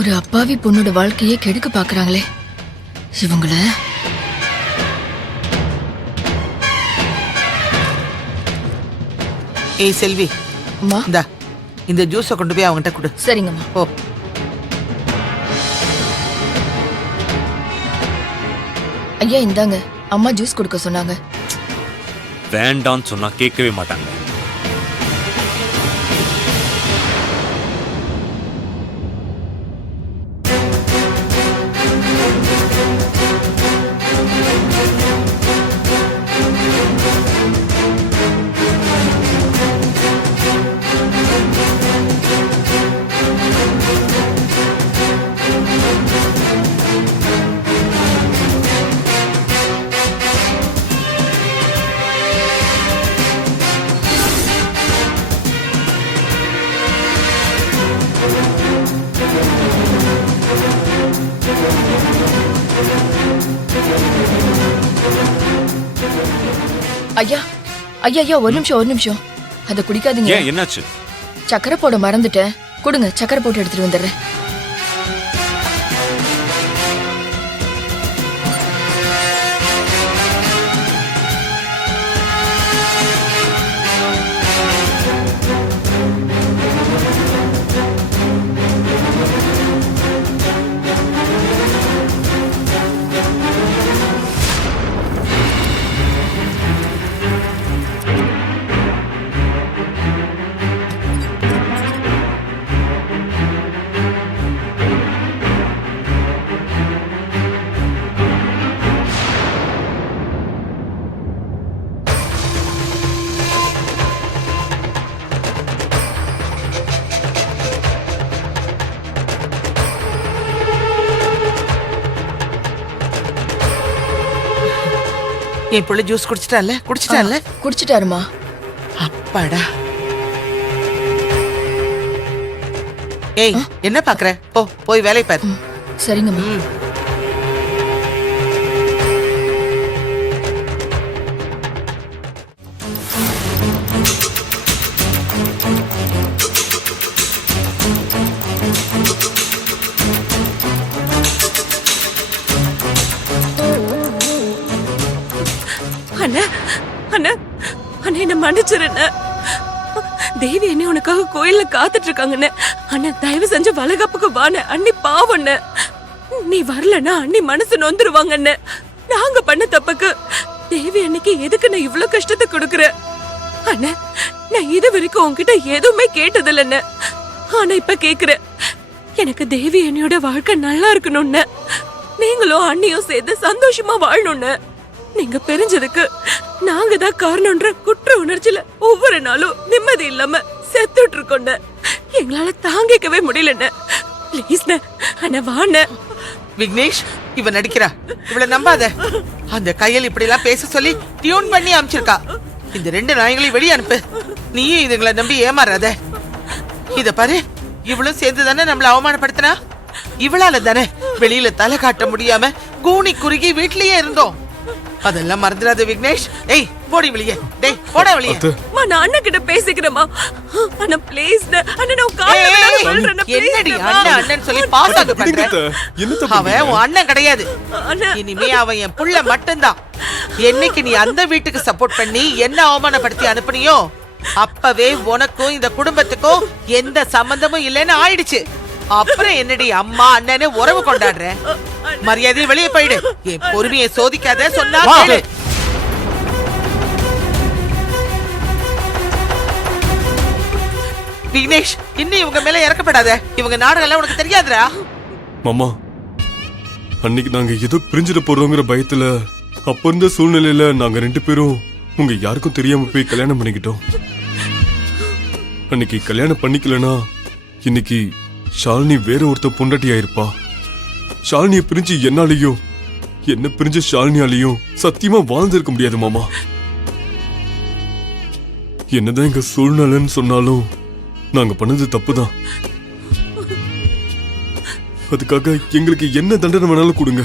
ஒரு அப்பாவி பொண்ணோட வாழ்க்கையே கெடுக்க பாக்குறாங்களே இவங்கள. ஏய் செல்வி, அம்மா. இந்தா இந்த ஜூஸை கொண்டு போய் அவங்ககிட்ட கொடு. சரிங்கம்மா. ஓ, ஐயா இந்தாங்க, அம்மா ஜூஸ் கொடுக்க சொன்னாங்க. வேண்டான்னு சொன்னா கேட்கவே மாட்டாங்க. ஐயா ஐயா ஐயா, ஒரு நிமிஷம். அத குடிக்காதீங்க. ஏன், என்னாச்சு? சக்கரை போட மறந்துட்டேன். கொடுங்க, சக்கரை போட்டு எடுத்துட்டு வந்துடுறேன். என் பிள்ளை ஜூஸ் குடிச்சிட்டான்ல? குடிச்சிட்டாருமா. அப்பாடா. ஏய், என்ன பாக்குற? போய் வேலை பாரு. சரிங்கம்மா. அண்ணா அண்ணா அண்ணா, என்ன மன்னிச்சிருண்ண. தேவி என்ன உனக்காக கோயில்ல காத்துட்டு இருக்காங்கண்ணே. அண்ணா தயவு செஞ்சு வளகாப்புக்கு வாண்ண. அண்ணி பாவண்ண. நீ வரலன்னா அண்ணி மனசு நொந்துருவாங்கண்ணே. நாங்க பண்ண தப்புக்கு தேவி அன்னைக்கு எதுக்கு நான் இவ்வளவு கஷ்டத்தை கொடுக்கறேன்? அண்ணா, நான் இது வரைக்கும் உன்கிட்ட எதுவுமே கேட்டதில்லைண்ண. ஆனா இப்ப கேக்குறேன். எனக்கு தேவி அண்ணியோட வாழ்க்கை நல்லா இருக்கணும்னு, நீங்களும் அண்ணியும் சேர்ந்து சந்தோஷமா வாழணும்னு. நீங்க பிரிஞ்சதுக்கு நாங்க தான் காரணம்ன்ற குற்ற உணர்ச்சியில ஒவ்வொரு நாளும் நிம்மதி இல்லாம செத்துட்டு இருக்கோம். எங்களால தாங்கிக்கவே முடியலண்ண. ப்ளீஸ் அண்ணா வாண்ண. விக்னேஷ், இவ நடிக்கிறா. இவள நம்பாத. அந்த கையில் இப்படி எல்லாம் பேச சொல்லி டியூன் பண்ணி அனுப்பிச்சிருக்கா. இந்த 2 நாய்களையும் வெளியே அனுப்பு. நீயும் இதுங்களை நம்பி ஏமாறாத. இத பாரு, இவளும் சேர்ந்து தானே நம்மள அவமானப்படுத்தினா. இவளால தானே வெளியில தலை காட்ட முடியாம கூனி குறுகி வீட்லயே இருந்தோம். அதெல்லாம் மறந்துடாத விக்னேஷ். ஏய், போடி வெளியே. டேய், போடா வெளியே. நான் அண்ணன் கிட்ட பேசிக்கிறேமா. அண்ணா ப்ளீஸ் அண்ணா, நான் கால்ல விழ சொல்றேன். என்னடி அண்ணன் சொல்லி பாசாங்க பண்ற? அவன் உன் அண்ணன் கிடையாது. இனிமே அவன் என் புள்ள மட்டும்தான். என்னைக்கு நீ அந்த வீட்டுக்கு சப்போர்ட் பண்ணி என்ன அவமானப்படுத்தி அனுப்புனியோ அப்பவே உனக்கும் இந்த குடும்பத்துக்கும் எந்த சம்பந்தமும் இல்லைன்னு ஆயிடுச்சு. அப்புறம் என்னடி அம்மா அண்ணனே உறவு கொண்டாடுற? மரியாதை வெளியே போயிடு. என் பொறுமையை சோதிக்காத சொன்னா கேளு. விக்னேஷ், இன்னும் இவங்க மேல இறக்கப்படாத. இவங்க நாடகம் எல்லாம் உனக்கு தெரியாதுடா. மாமா, அன்னைக்கு நாங்க ஏதோ பிரிஞ்சிட போறோங்கிற பயத்துல அப்ப இருந்த சூழ்நிலையில நாங்க 2 பேரும் உங்க யாருக்கும் தெரியாம போய் கல்யாணம் பண்ணிக்கிட்டோம். அன்னைக்கு கல்யாணம் பண்ணிக்கலனா இன்னைக்கு ஷாலினி வேற ஒருத்த பொண்டாட்டி ஆயிருப்பா. ஷாலினியை பிரிஞ்சு என்னாலையும் என்ன பிரிஞ்ச ஷாலினியாலையும் சத்தியமா வாழ்ந்திருக்க முடியாது மாமா. என்னதான் எங்க சூழ்நிலைன்னு சொன்னாலும் நாங்க பண்ணது தப்புதான். அதுக்காக எங்களுக்கு என்ன தண்டனை வேணாலும் கொடுங்க.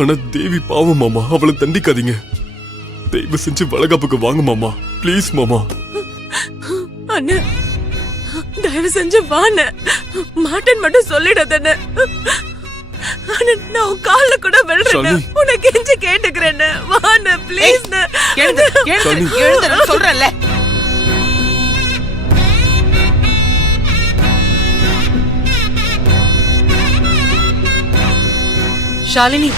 ஆனா தேவி பாவம் மாமா, அவளை தண்டிக்காதீங்க. தயவு செஞ்சு வளகாப்புக்கு வாங்க மாமா, ப்ளீஸ் மாமா. அண்ணா தயவு செஞ்சு வாண்ண, மாட்டேன்னு மட்டும் சொல்லிடாதண்ண. அண்ணா, நான் உன் கால்ல கூட விழுறேன், ஷாலினி. உன்னை கெஞ்சி கேட்டுக்கிறேன்னு வாண்ண, ப்ளீஸ். எழுந்து ஷாலினி. எழுந்துன்னு சொல்றேன்ல. ஷாலினி